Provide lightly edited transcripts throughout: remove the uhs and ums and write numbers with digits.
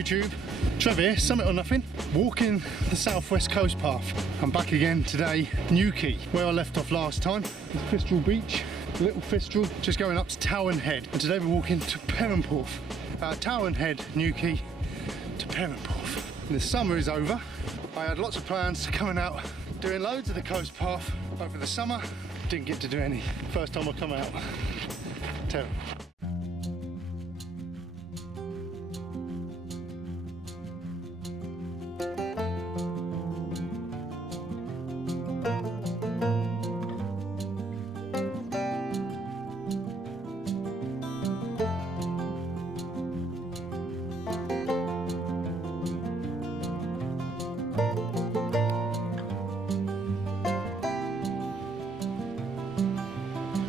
YouTube. Trev here, summit or nothing, walking the southwest coast path. I'm back again today, Newquay, where I left off last time. It's Fistral Beach, Little Fistral, just going up to Towan Head. And today we're walking to Perranporth. Towan Head, Newquay to Perrenporth. The summer is over. I had lots of plans to coming out, doing loads of the coast path over the summer. Didn't get to do any. First time I come out. Terrible.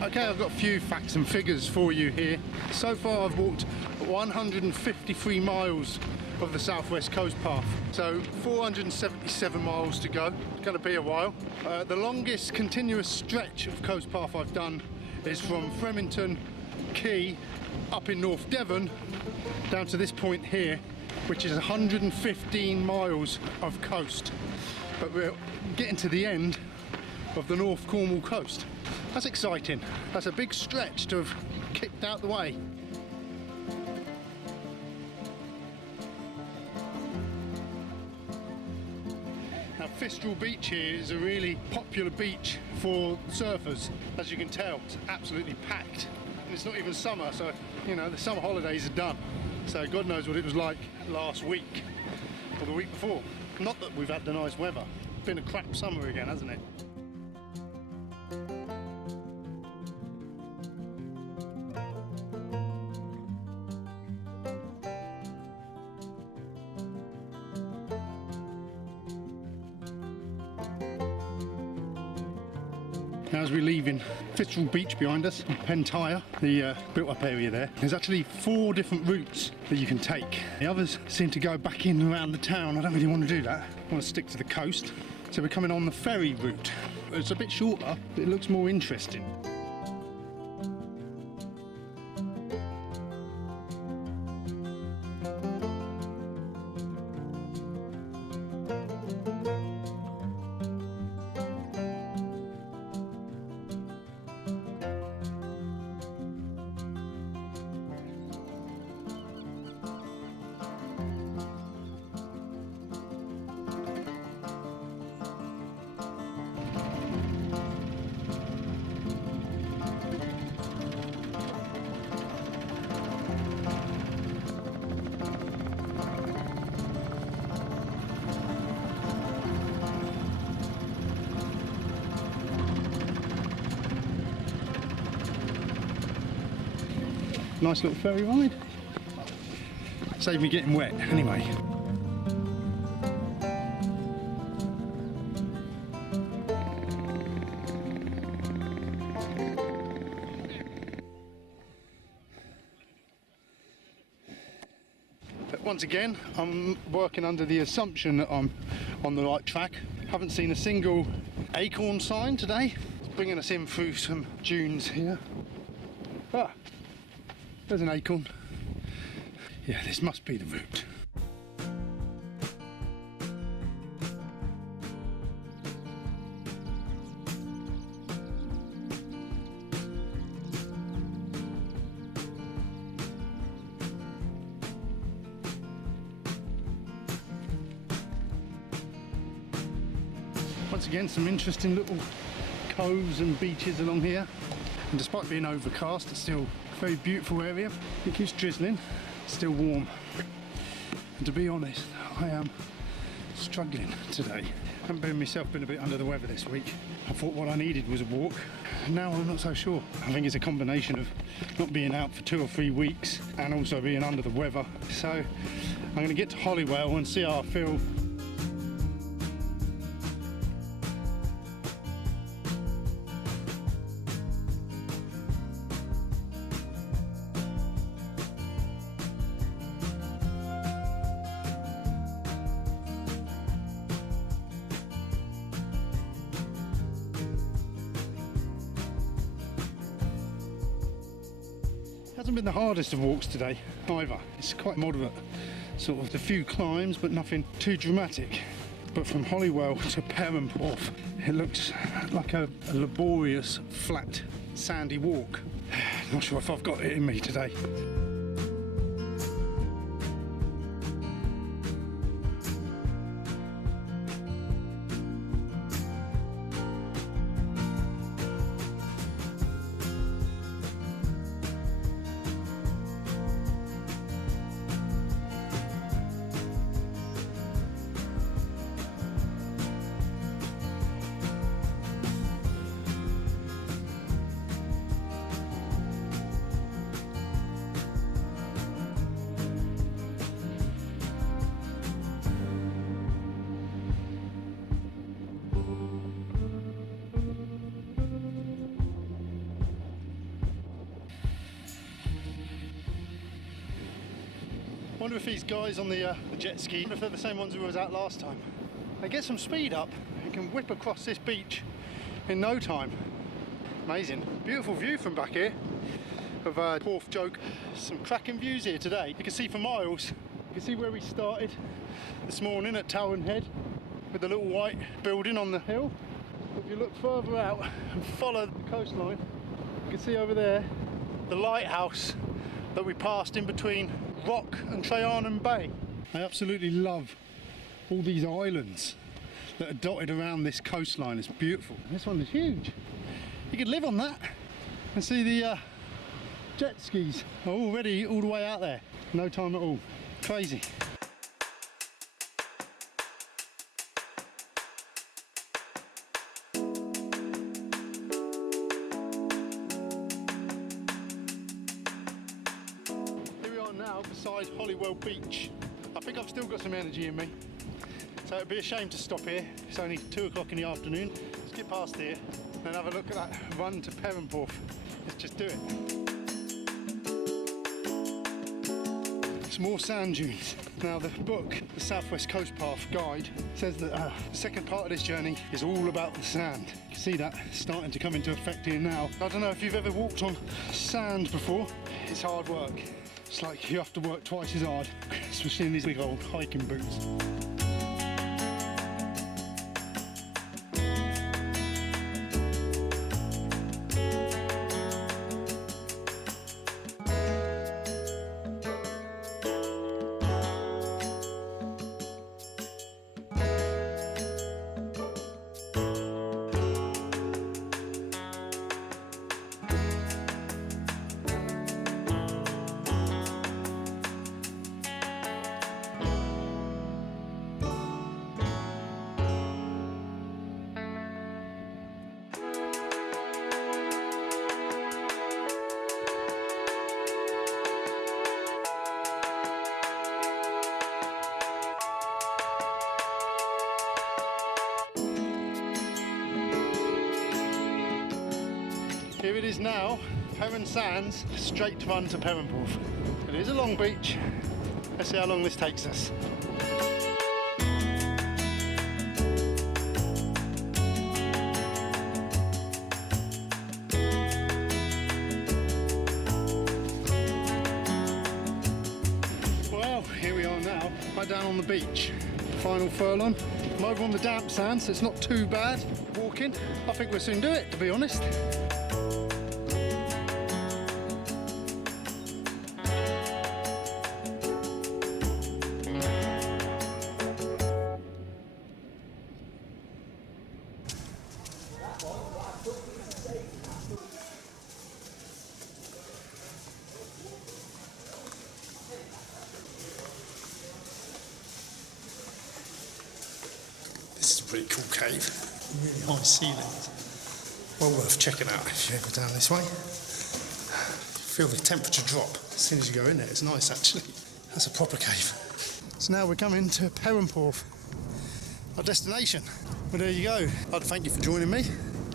Okay, I've got a few facts and figures for you here. So far I've walked 153 miles of the southwest coast path, so 477 miles to go. It's going to be a while. The longest continuous stretch of coast path I've done is from Fremantle Quay up in North Devon down to this point here, which is 115 miles of coast. But we're getting to the end of the North Cornwall coast. That's exciting. That's a big stretch to have kicked out the way. Now, Fistral Beach here is a really popular beach for surfers. As you can tell, it's absolutely packed. And it's not even summer, so, you know, the summer holidays are done. So God knows what it was like last week or the week before. Not that we've had the nice weather. It's been a crap summer again, hasn't it? Now, as we're leaving Fistral Beach behind us, Pentire, the built-up area there, there's actually 4 different routes that you can take. The others seem to go back in and around the town. I don't really want to do that. I want to stick to the coast. So we're coming on the ferry route. It's a bit shorter, but it looks more interesting. Nice little ferry ride. Saved me getting wet anyway. But once again, I'm working under the assumption that I'm on the right track. Haven't seen a single acorn sign today. It's bringing us in through some dunes here. Ah. There's an acorn. Yeah, this must be the route. Once again, some interesting little coves and beaches along here. And despite being overcast, it's still a very beautiful area. It keeps drizzling, still warm. And to be honest, I am struggling today. I haven't been myself, been a bit under the weather this week. I thought what I needed was a walk. Now I'm not so sure. I think it's a combination of not being out for 2 or 3 weeks and also being under the weather. So I'm going to get to Holywell and see how I feel. Hasn't been the hardest of walks today either. It's quite moderate sort of a few climbs, but nothing too dramatic. But from Holywell to Perrenporth, it looks like a laborious, flat, sandy walk. Not sure if I've got it in me today. Wonder if these guys on the jet ski, if they're the same ones who was out last time. They get some speed up, you can whip across this beach in no time. Amazing. Beautiful view from back here of Porth Joke. Some cracking views here today. You can see for miles. You can see where we started this morning at Towan Head with the little white building on the hill. If you look further out and follow the coastline, you can see over there the lighthouse that we passed in between Rock and Trev Bay. I absolutely love all these islands that are dotted around this coastline. It's beautiful. This one is huge. You could live on that and see the jet skis are already all the way out there. No time at all. Crazy. Now beside Holywell Beach. I think I've still got some energy in me, so it'd be a shame to stop here. It's only 2 o'clock in the afternoon. Let's get past here and have a look at that run to Perranporth. Let's just do it. Some more sand dunes. Now the book, the Southwest Coast Path Guide, says that the second part of this journey is all about the sand. You can see that starting to come into effect here now. I don't know if you've ever walked on sand before. It's hard work. It's like you have to work twice as hard, especially in these big old hiking boots. Here it is now, Perran Sands, straight run to Perranporth. It is a long beach. Let's see how long this takes us. Well, here we are now, right down on the beach. Final furlong. I'm over on the damp sand, so it's not too bad walking. I think we'll soon do it, to be honest. This is a pretty cool cave, really high ceilings. Well worth checking out if you ever down this way. Feel the temperature drop as soon as you go in there. It's nice actually. That's a proper cave. So now we're coming to Perranporth, our destination. Well, there you go. I'd thank you for joining me.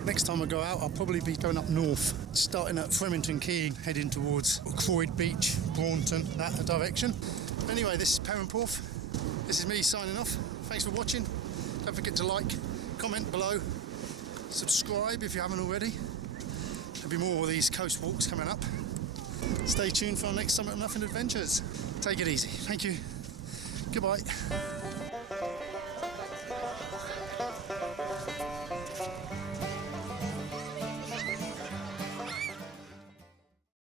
Next time I go out, I'll probably be going up north, starting at Fremantle Quay, heading towards Croyd Beach, Braunton, that direction. Anyway, this is Perranporth. This is me signing off. Thanks for watching. Don't forget to like, comment below, subscribe if you haven't already. There'll be more of these coast walks coming up. Stay tuned for our next Summit of Nothing adventures. Take it easy. Thank you. Goodbye.